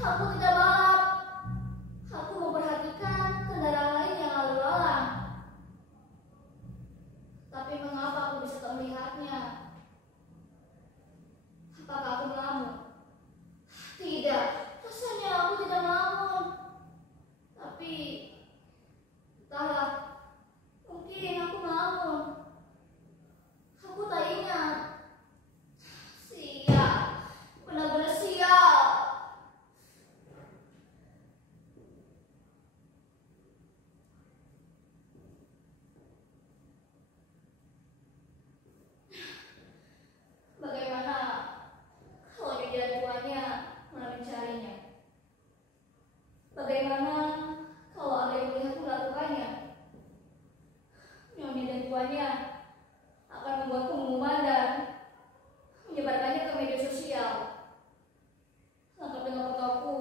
Aku tidak balap. Aku memperhatikan kendaraan lain yang lalu lalang. Tapi mengapa aku bisa tak melihatnya? Apakah aku melamun? Tidak, rasanya aku tidak melamun. Tapi entahlah, mungkin aku melamun. Aku tak ingat. Sial, benar-benar sial. Bagaimana kalau nyonya dan tuannya malah mencarinya? Bagaimana kalau ada yang melihat melakukannya? Nyonya dan tuannya akan membuat pengumuman dan menyebarkannya ke media sosial, lengkap dengan fotoku,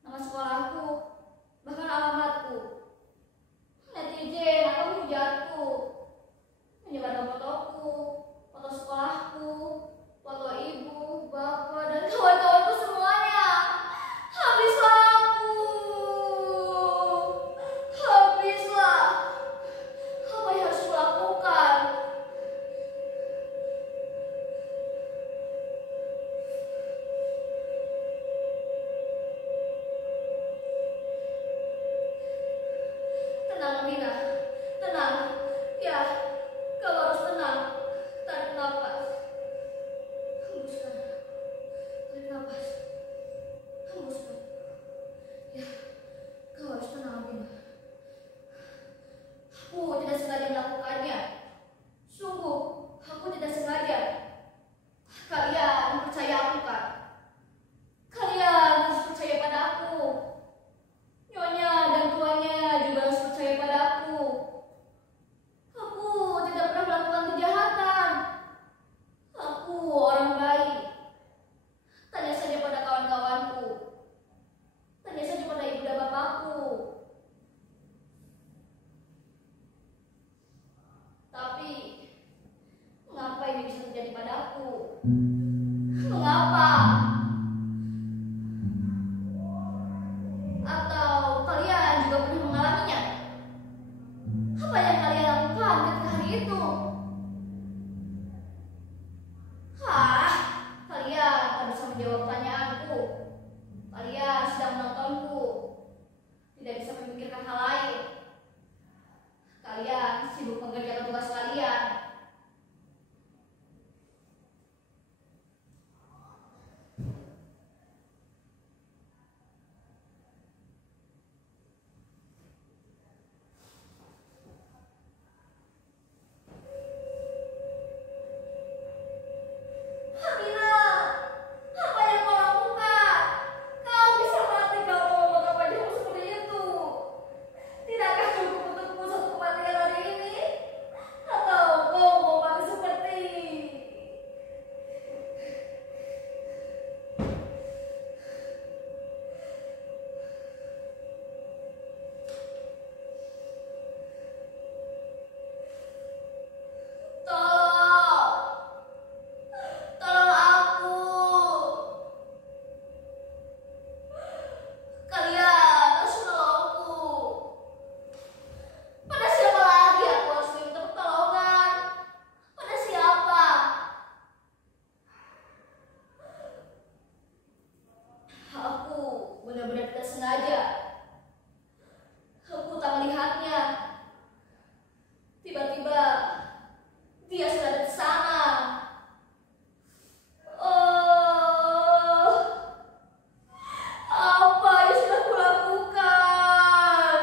nama sekolahku, bahkan alamatku. Netizen akan menghujatku, menyebarkan fotoku, foto sekolahku, foto ibu, bapak, dan kawan-kawanku semuanya. Habislah aku. Habislah. Apa yang harus kulakukan? Tenang, Amina. Tenang. Ya, kau harus tenang. Tarik nafas. Hembuskan. Tarik nafas. Hembuskan. Ya, kau harus tenang, Amina. Aku tidak sengaja melakukannya. Sungguh, aku tidak sengaja. Kalian percaya aku kan? Kalian harus percaya padaku. Nyonya dan tuannya juga harus percaya padaku. Aku tidak pernah melakukan kejahatan. Aku orang baik. Tanya saja pada kawan-kawanku. Tanya saja pada ibu dan bapakku. Tapi, mengapa ini bisa terjadi padaku? Mengapa? Atau kalian juga pernah mengalaminya? Apa yang kalian lakukan ketika hari itu? Hah? Kalian tak bisa menjawab pertanyaanku. Kalian sedang menontonku. Tidak bisa memikirkan hal lain. Kalian sibuk mengerjakan tugas kalian. Amina, apa yang kau lakukan? Kau bisa mati kalau mau membuat wajahmu seperti itu. Tidakkah cukup untukmu satu kematian hari ini? Atau kau mau mati seperti tolong, tolong aku. Kalian harus menolongku. Pada siapa lagi aku harus minta pertolongan? Pada siapa? Aku benar-benar tidak sengaja. Aku tak melihatnya. Tiba-tiba dia sudah ada di sana. Oh, apa yang sudah kulakukan?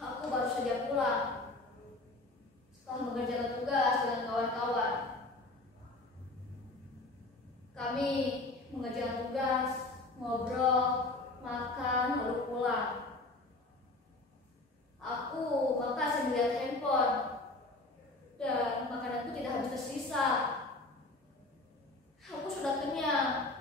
Aku baru saja pulang setelah mengerjakan tugas dengan kawan-kawan. Kami mengerjakan tugas, ngobrol, makan, lalu pulang. Aku makan sambil lihat handphone dan makananku tidak habis tersisa. Aku sudah kenyang.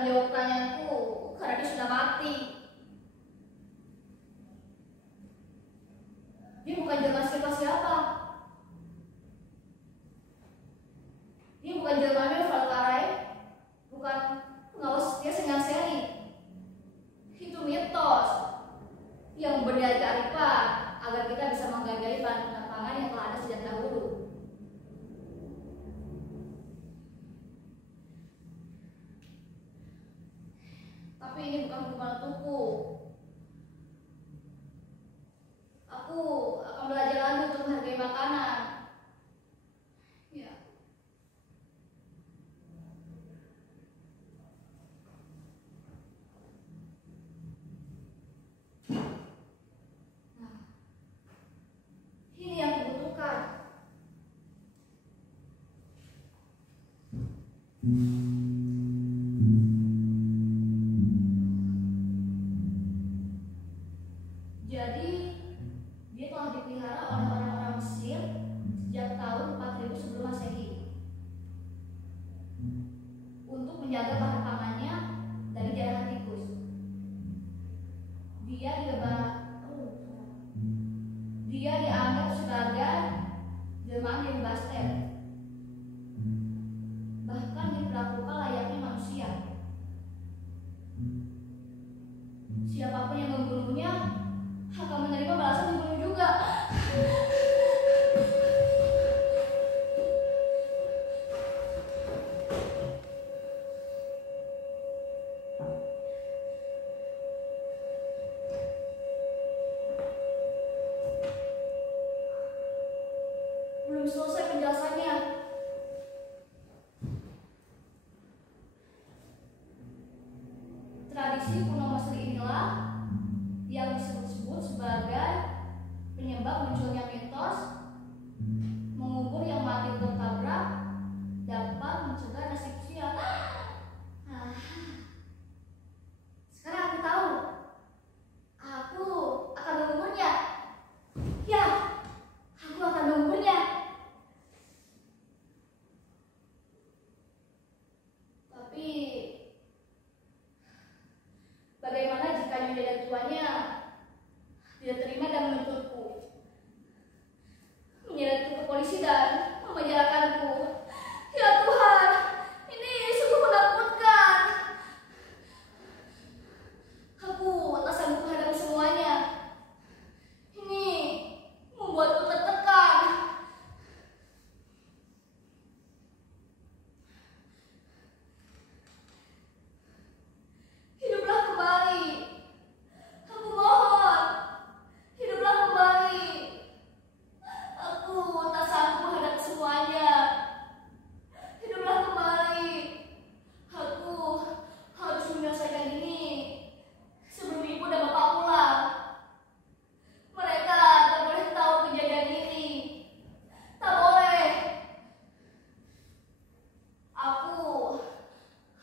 menjawab pertanyaanku karena dia sudah mati. Dia bukan jelmaan siapa-siapa. Dia bukan jelmaan Valkarai, bukan pengawas setia Sengal Seri. Itu mitos yang berdalih kearifan agar kita bisa menghargai bahan pangan yang telah ada sejak dahulu. Tapi ini bukan hukuman untukku. Aku akan belajar lagi untuk menghargai makanan. Ya. Nah, ini yang kubutuhkan. Jadi, dia telah dipelihara oleh orang-orang Mesir sejak tahun 4000 sebelum Masehi untuk menjaga bahan pangannya dari jarahan tikus. Dia dianggap sebagai jelmaan yang baster, bahkan diperlakukan layaknya manusia. Siapapun yang membunuhnya akan menerima balasan dibunuh juga. Belum selesai penjelasannya. Tradisi kuno Mesir inilah yang disebut-sebut sebagai penyebab munculnya mitos mengubur yang mati tertabrak dapat mencegah nasib sial. Sekarang aku tahu. Aku akan menguburnya. Ya, aku akan menguburnya. Tapi bagaimana jika nyonya dan tuannya tidak terima dan menuntutku, menyeretku ke polisi dan memenjarakanku? Ya Tuhan, ini sungguh menakutkan. Aku tak sanggup menghadapi semuanya. Ini membuatku tertekan. Hiduplah kembali. Aku mohon. Hiduplah kembali. Aku tak sanggup menghadapi semuanya. Hiduplah kembali. Aku harus menyelesaikan ini sebelum ibu dan bapak pulang. Mereka tak boleh tahu kejadian ini. Tak boleh. Aku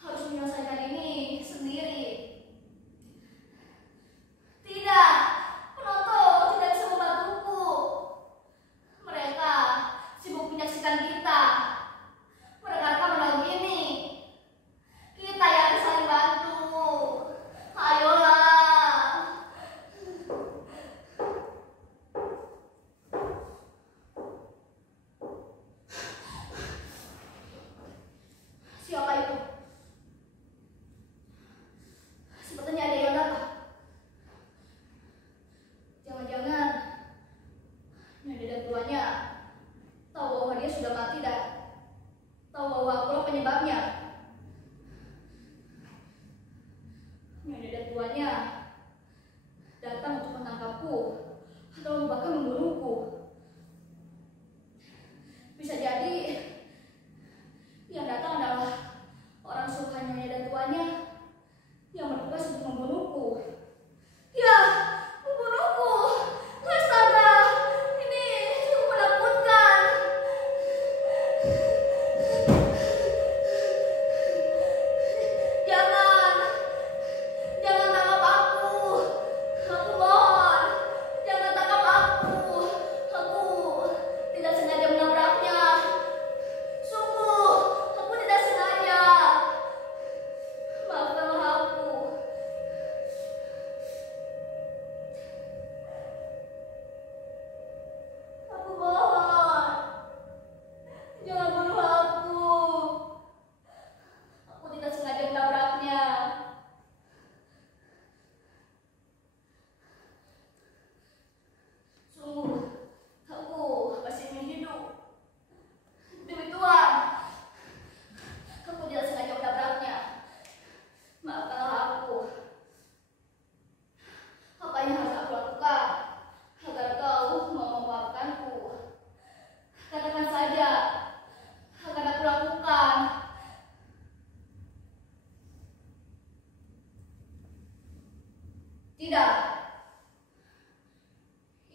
harus menyelesaikan ini sendiri. Tidak, penonton tidak bisa membantuku. Mereka sibuk menyaksikan kita. Mereka akan menonton ini. Kita yang harus saling bantu. Ayolah. Siapa itu? Sepertinya ada yang datang. Jangan-jangan nyonya dan tuannya tahu bahwa dia sudah mati dan tahu bahwa akulah penyebabnya. Nyonya dan tuannya datang untuk menangkapku atau bahkan membunuhku. Bisa jadi yang datang adalah orang suruhan nyonya dan tuannya yang bertugas untuk membunuhku. Ya, membunuhku. Astaga, ini cukup menakutkan. Tidak.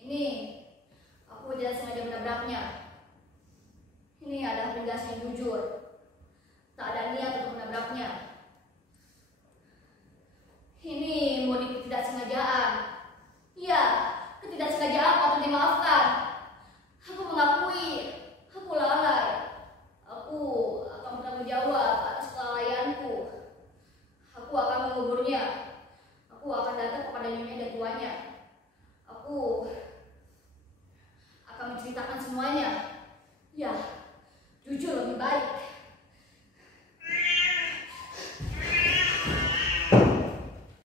Ini aku tidak sengaja menabraknya. Ini adalah penjelasan yang jujur. Tak ada niat untuk menabraknya. Ini murni ketidaksengajaan. Ya, ketidaksengajaan patut dimaafkan. Aku mengakui, aku lalai. Aku akan bertanggung jawab atas kelalaianku. Aku akan menguburnya. Aku akan datang kepada nyonya dan tuanya. Aku akan menceritakan semuanya.